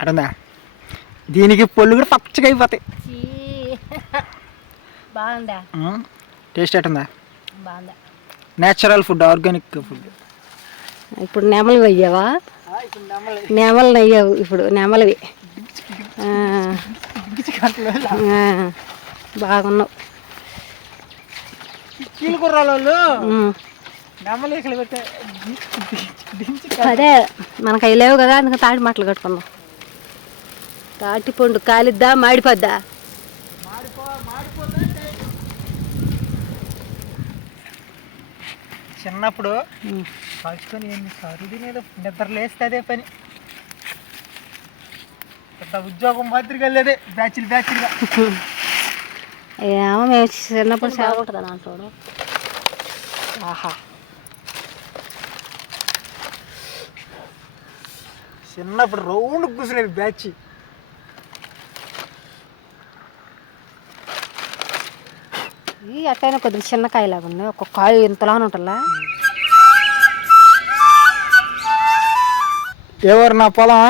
అర్థందా? దీనికి పొల్లు కూడా పచ్చగా అయిపోతాయి. బాగుందా? టేస్ట్ ఎట్టుందా? బాగుందా? Natural food, organic food. ఇప్పుడు నెమలు వెయ్యావా? నెమలు నెయ్యవు ఇప్పుడు, నెమలివి. బాగున్నావు. అదే మనకు అవి లేవు కదా, అందుకని తాటి మాటలు కట్టుకున్నాం. తాటి పండు కాలిద్దా మాడిపోద్దా? చిన్నప్పుడు కాల్చుకొని సరుది మీద నిద్ర లేస్తే అదే పని. పెద్ద ఉద్యోగం మాదిరిగా వెళ్ళేదే, బ్యాచ్లుగా. ఏమో మేము చిన్నప్పుడు సేవ ఉంటుంది అంటాడు. ఆహా, చిన్నప్పుడు రౌండ్ కూర్చునేది బ్యాచ్. ఈ అట్టయినా కొద్దిగా చిన్న కాయలాగా ఉన్నాయి, ఒక్కొక్క కాయ ఇంతలానే ఉంటుందా? ఎవరు నా పొలం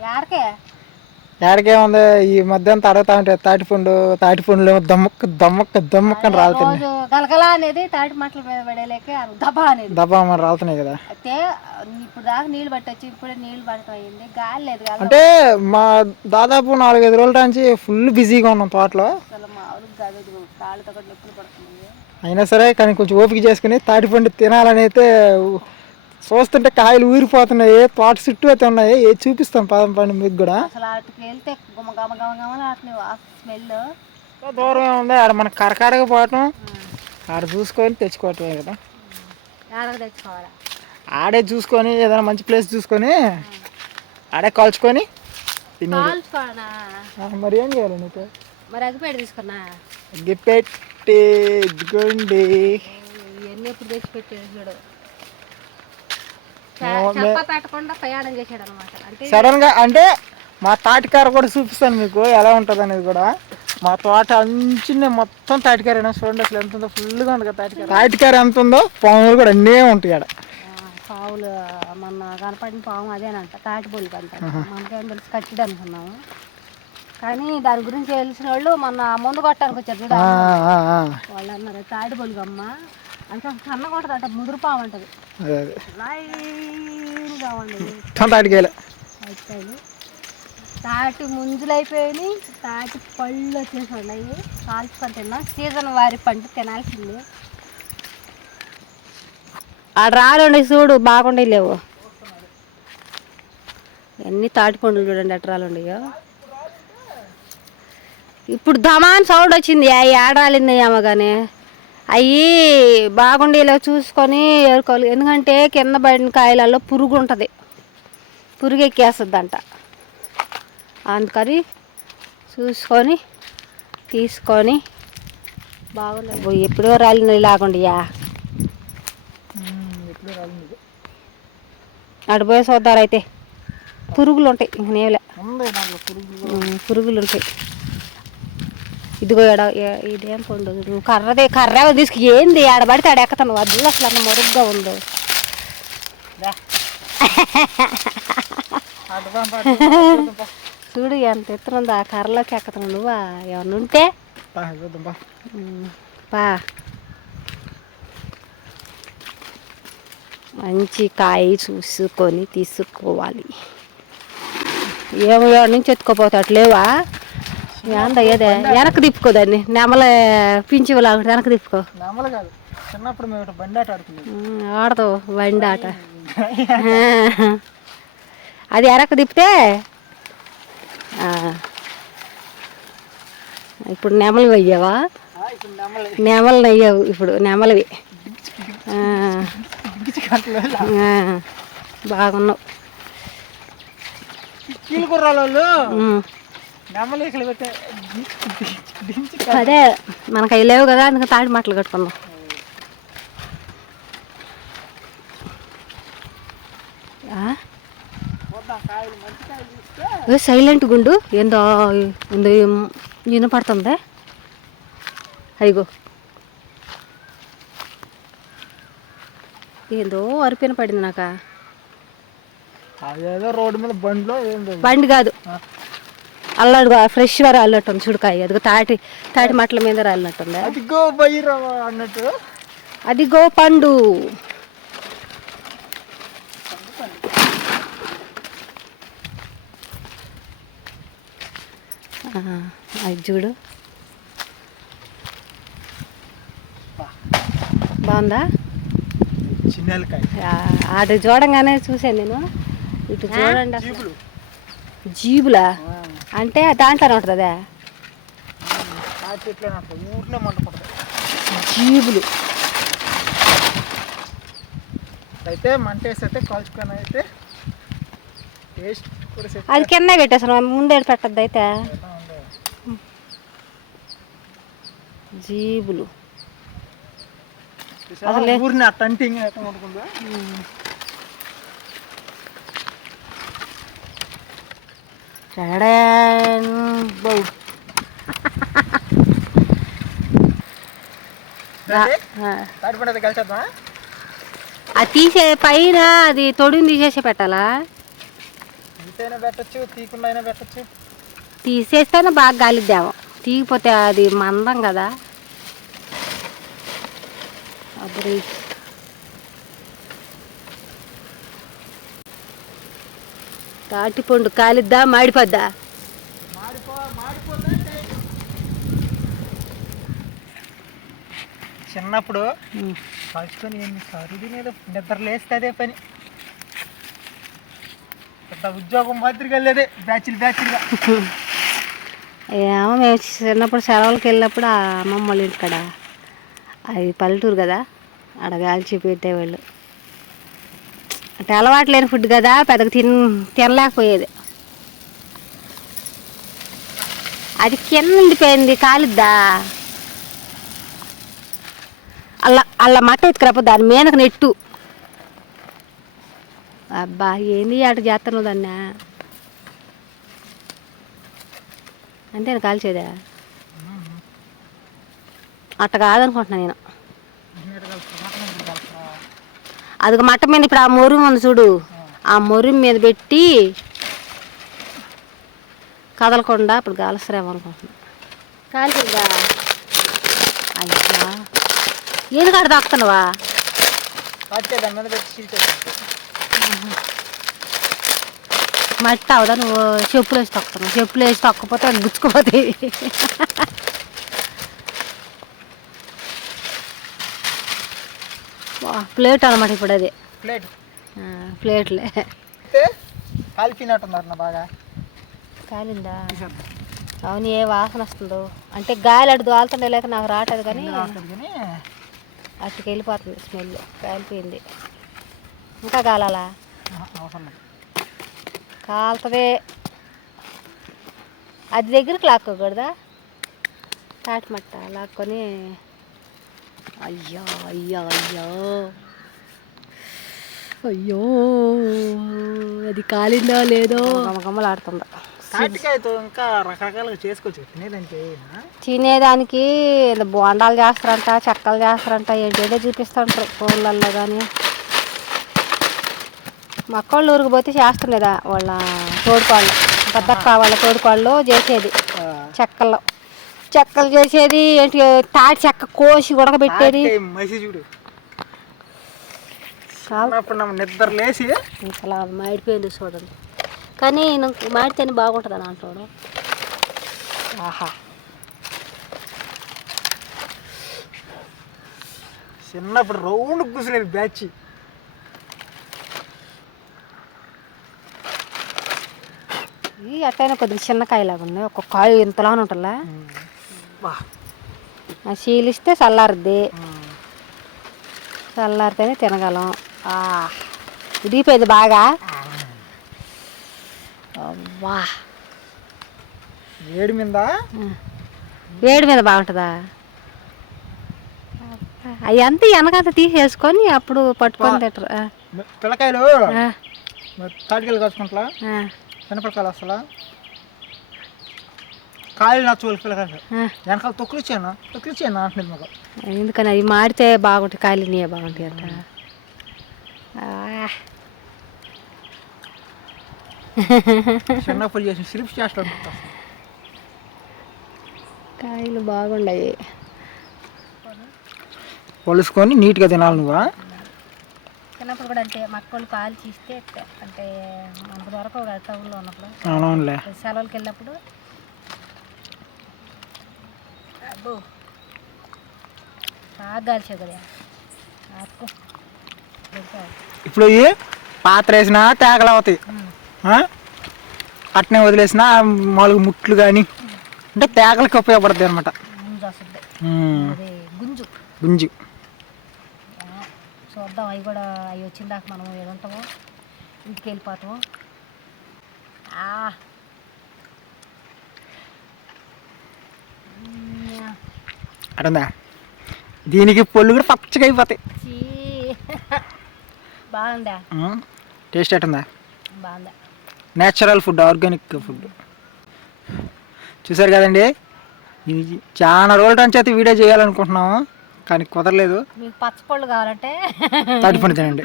ఎక్కడికే ఏడకేముంది, ఈ మధ్యాహ్నం అడుగుతా ఉంటే తాటిపండులు దమ్మక్క రాలుతున్నాయి. గలగల అనేది తాటి మట్టల మీద పడేలేక దబా అనేది మరి రాలుతున్నాయి కదా. అయితే ఇప్పుడు దాకా నీళ్ళు పట్టొచ్చు, ఇప్పుడే నీళ్ళు పడటం అయింది. గాలి లేదు. అంటే మా దాదాపు 4-5 రోజుల నుంచి ఫుల్ బిజీగా ఉన్నాం తోటలో. అసలు మామూలుగా కాదు, కాళ్ళతో కూడా నొప్పులు పడుతున్నాయి. అయినా సరే కానీ కొంచెం ఓపిక చేసుకుని తాటిపండు తినాలని అయితే చూస్తుంటే కాయలు ఊరిపోతున్నాయి. తోట చుట్టూ అయితే ఉన్నాయి, చూపిస్తాం పదం పండు మీకు కూడా. అసలు వాటికి వెళ్తే స్మెల్ దూరం ఏముంది, ఆడ మనకు కరకరగా పోవటం, ఆడ చూసుకొని తెచ్చుకోవటమే కదా. తెచ్చుకోవాలా? ఆడే చూసుకొని ఏదైనా మంచి ప్లేస్ చూసుకొని ఆడే కాల్చుకొని తినేది. మరి ఏం చేయాలి నీకు? మరి అగ్గిపెట్టి తీసుకున్నా, అగ్గిపెట్టి ఇదిగోండి. ఇవన్నీ ఎప్పుడు తెచ్చిపెట్టాడు? పెట్టకుండా ప్రయాణం చేశాడు అనమాట. అంటే సడన్ గా, అంటే మా తాటికార కూడా చూపిస్తాను మీకు ఎలా ఉంటుంది అనేది కూడా. మా తోట అంచునే మొత్తం తాటికార చూడండి, అసలు ఎంత ఉందో, ఫుల్గా ఉంది కదా తాటికార ఎంత ఉందో. పాములు కూడా అన్నీ ఉంటాయి ఆడ. పావులు మొన్న కనపడిన పాము అదేనంట, తాటిపొల్లి అంట. మనకేం తెలిసి కట్టిడు అనుకున్నాము, కానీ దాని గురించి తెలిసిన వాళ్ళు మొన్న ముందు కొట్టడానికి వచ్చారు చూడ, వాళ్ళు అన్నారు తాటిపొల్లి అమ్మ అంటే సన్నగా ఉంటుంది అంట, ముదురు పాము అంటది. లైన్గా ఉండదు తాటికాయలు. తాటి ముంజులు అయిపోయినాయి, తాటి పళ్ళు వచ్చేసి ఉన్నాయి. కాల్చుకొని తిన్నా, సీజన్ వారి పంట తినాల్సింది. ఆడ రాలండి చూడు, బాగుండే లేవు అన్నీ తాటి పండుగ చూడండి ఎట్ట రాలుండయో. ఇప్పుడు దమాన్ సౌండ్ వచ్చింది, అవి ఆడాలింది ఏమో కానీ అవి బాగుండేలా చూసుకొని ఏరుకోవాలి. ఎందుకంటే కింద పడిన కాయలలో పురుగు ఉంటుంది, పురుగు ఎక్కేస్తుందంట. అందుకని చూసుకొని తీసుకొని బాగుండవు. ఎప్పుడో రాలిన లాగుండియా, అటు పోయి చూద్దారు. అయితే పురుగులు ఉంటాయి, ఇంక నేలే పురుగులు ఉంటాయి. ఇదిగో ఇదేం పండు, నువ్వు కర్ర తీసుకు ఏంది ఆడబడితే ఆడ ఎక్కతాను. వద్దు అసలు అంత మరుగ్గా ఉందో. చూడు ఎంత ఎత్తునుందో, ఆ కర్రలోకి ఎక్కతాను. నువ్వా ఏమన్నా ఉంటే పా. మంచి కాయ చూసుకొని తీసుకోవాలి. ఏమో ఏడు నుంచి ఎత్తుకోపోతే అట్లేవా? ఏందా ఏదే వెనక్కి తిప్పుకోదాన్ని, నెమల పించిలాగా వెనక్కి తిప్పుకో. చిన్నప్పుడు మేము బండి ఆట ఆడతావు, బండి ఆట. అది వెనక్కి తిప్పితే ఇప్పుడు నెమలు వెయ్యావా? నెమలు నెయ్యవు ఇప్పుడు, నెమలివి. బాగున్నావు. అదే మనకు అవి లేవు కదా, అందుకని తాటి మాటలు కట్టుకున్నాం. సైలెంట్ గుండు, ఏందో ఏందో వినపడుతుందే. అదిగో ఏందో అరిపిన పడింది నాక. అదేదో రోడ్డు మీద బండిలో ఏం లేదు. బండి కాదు, అల్లాడు ఫ్రెష్గా రాలినట్టుంది చూడకాయ. అదిగో తాటి మట్టల మీద రాలినట్టుంది. అదిగో బయ్యరావ అన్నట్టు. అదిగో పండు. అది చూడు, బాగుందా? చిన్నకాయ అటు చూడంగానే చూసాను నేను. ఇటు చూడండి అసలు. జీబులా అంటే దాంట్లోనే ఉంటుంది అదే. జీబులు అయితే మంట వేసి అయితే కాల్చుకొని అయితే టేస్ట్ కూడా అది కింద పెట్టేసాను, ముందే పెట్టద్దు అయితే. జీబులు అసలు ఊరిని అట్టంటింగ్ ఎట్లా వండుకుందా. కలిసేద్దాం. అది తీసే పైన అది తొడిని తీసేసి పెట్టాలా? తీసైనా పెట్టచ్చు, తీయకుండా అయినా పెట్టచ్చు. తీసేస్తేనే బాగా గాలిద్దాము, తీగిపోతే అది మందం కదా. అప్పుడు తాటిపండు కాలిద్దా మాడిపోద్దా? చిన్నప్పుడు కాల్చుకొని సరుది మీద నిద్ర లేస్తే అదే పని. పెద్ద ఉద్యోగం మాదిరిగా వెళ్ళేదే బ్యాచ్లుగా. ఏమో మేము చిన్నప్పుడు సెలవులకి వెళ్ళినప్పుడు ఆ అమ్మమ్మ వాళ్ళ ఇంటికాడ, అది పల్లెటూరు కదా, ఆడ కాల్చి పెట్టేవాళ్ళు. అంటే అలవాటు లేని ఫుడ్ కదా, పెద్దగా తినలేకపోయేది. అది కింద ఉండిపోయింది, కాలిద్దా? అలా మట్ట ఎత్తుకురాపో, దాని మీదకి నెట్టు. అబ్బా ఏంది అటు చేస్తాను దాన్ని అంటే నేను కాల్చేదా? అట్ట కాదనుకుంటున్నా నేను. అది మట్ట మీద ఇప్పుడు ఆ మొరుము ఉంది చూడు, ఆ మొరుము మీద పెట్టి కదలకుండా ఇప్పుడు కాలుస్తారేమో అనుకుంటున్నా. కాల్చిందా? అయ్యా ఏది కాడ తాకుతున్నావా? మట్టి అవదా? నువ్వు చెప్పులు వేసి తొక్కుతున్నావు. చెప్పులు వేసి తొక్కపోతే అది గుచ్చుకుపోతాయి. ప్లేట్ అనమాట ఇప్పుడు అది. ప్లేట్లే కాలిపోయినట్టున్నారు బాగా. కాలిందా? అవును, ఏ వాసన వస్తుందో. అంటే గాలి అటు దోలుతుండే లేక నాకు రావట్లేదు, కానీ అటుకి వెళ్ళిపోతుంది స్మెల్. కాలిపోయింది. ఇంకా కాలాలా? కాలుతుంది. అది దగ్గరికి లాక్కోకూడదా? తాటిమట్ట లాక్కొని. అయ్యో అయ్యో అయ్యో అయ్యో, అది కాలిందో లేదో గమ్మలాడుతుందా. తాటికాయతో ఇంకా రకరకాలుగా చేసుకోవచ్చు తినేదానికి. తినేదానికి బోండాలు చేస్తారంట, చెక్కలు చేస్తారంట, ఏంటేదో చూపిస్తుంటారు ఫోన్లలో. కానీ మా అక్కోళ్ళ ఊరికి పోతే చేస్తుండేదా వాళ్ళ తోడుకోళ్ళు, పెద్దక్క వాళ్ళ తోడుకోళ్ళు చేసేది. చెక్కలు చేసేది ఏంటి, తాటి చెక్క కోసి ఉడకబెట్టేది. నిద్ర లేచి అలా మాడిపోయింది చూడండి. కానీ నాకు మాడితేనే బాగుంటుంది అని అంటాడు. ఆహా, చిన్నప్పుడు రౌండ్ కూర్చునేది బ్యాచ్. ఇవి అట్టయినా కొద్దిగా చిన్న కాయలాగా ఉన్నాయి. ఒక్కొక్క కాయ ఇంతలానే ఉంటుందా? చీలిస్తే చల్లారుద్ది, చల్లారితేనే తినగలం. ఉడిగిపోయింది బాగా. వా, వేడి మీద బాగుంటుందా? అవి అంతా వెనకంతా తీసేసుకొని అప్పుడు పట్టుకొని తింటారు. పిల్లకాయలు తాటికాయలు కాసుకుంటా, శనపకాయలు అసలు కాయలు నచ్చుకోవాలి. పిల్లకాయలు వెనకాల తొక్కులిచ్చాను అంటున్నది మాకు. ఎందుకని అవి మాడితే బాగుంటాయి, కాయలు నీయే బాగుంటాయి అంట. చిన్నప్పుడు చేసిన సిరిప్ చేస్తాడు. కాయలు బాగుండాయి. పొలుసుకొని నీట్గా తినాలి నువ్వా? చిన్నప్పుడు కూడా అంటే మక్కలు పాలు చీస్తే అంటే మనకు దొరకవు కదా టౌన్లో ఉన్నప్పుడు. అవునవునులే. సెలవులకి వెళ్ళినప్పుడు అబ్బో బాగా కాల్చావు కదా. ఇప్పుడు పాత్ర వేసినా తేగలు అవుతాయి, అట్నే వదిలేసిన మామూలుగా ముట్లు కానీ అంటే తేగలకి ఉపయోగపడుతుంది అనమాట. గుంజు వస్తుంది, గుంజు గుంజు. చూద్దాం అవి కూడా అవి వచ్చిందాక మనం ఏడుంటామో ఇంటికి వెళ్ళిపోతాము. అటుందా దీనికి పొల్లు కూడా పచ్చగా అయిపోతాయి. బాగుందా? టేస్ట్ ఎటుందా? బాగుందా? Natural food, organic food. చూసారు కదండి, ఇది చాలా రోజుల నుంచి అయితే వీడియో చేయాలనుకుంటున్నాము కానీ కుదరలేదు. మీకు పచ్చపళ్ళు కావాలంటే తాటిపండు తినండి.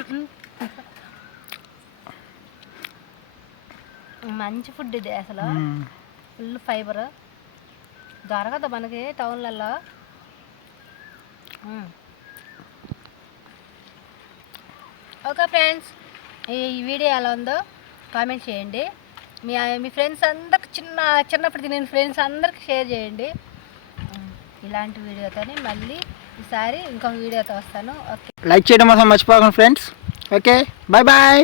మంచి ఫుడ్ ఇది, అసలు ఫుల్ ఫైబర్. దొరకదు మనకి టౌన్లలో. ఓకే ఫ్రెండ్స్, ఈ వీడియో ఎలా ఉందో కామెంట్ చేయండి. మీ ఫ్రెండ్స్ అందరికి చిన్నప్పుడు తినే ఫ్రెండ్స్ అందరికి షేర్ చేయండి. ఇలాంటి వీడియోతోని మళ్ళీ ఈసారి ఇంకొక వీడియోతో వస్తాను. ఓకే, లైక్ చేయడం మాత్రం మర్చిపోకండి ఫ్రెండ్స్. Okay, bye bye.